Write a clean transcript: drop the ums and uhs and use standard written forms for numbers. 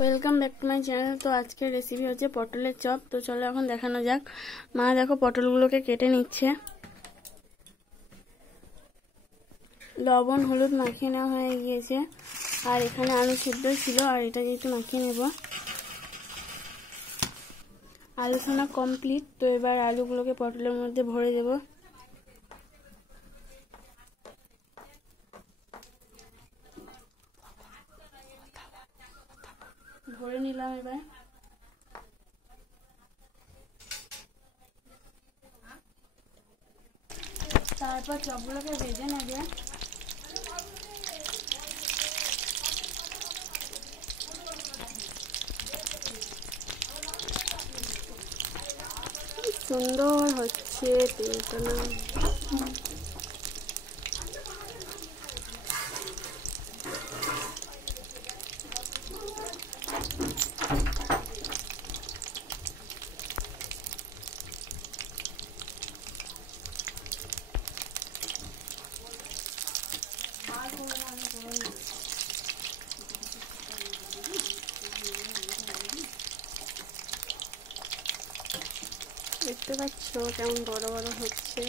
Welcome back to my channel. তো আজকের recipe হচ্ছে পটলের চপ। তো চলো এখন দেখানো যাক। মা দেখো পটলগুলোকে কেটে নিচ্ছে, লবণ হলুদ মাখিয়ে নেওয়া হয়ে গিয়েছে। আর এখানে আলু সিদ্ধ ছিল, আর এটাকে একটু মাখিয়ে নেব। আলু সোনা কমপ্লিট। তো এবার আলুগুলোকে পটলের মধ্যে ভরে দেব। ভরে নিলাম। এবার তারপর চপগুলোকে ভেজে নেবে। সুন্দর হচ্ছে তেলটা না। দেখতে পাচ্ছ কেমন বড় বড় হচ্ছে।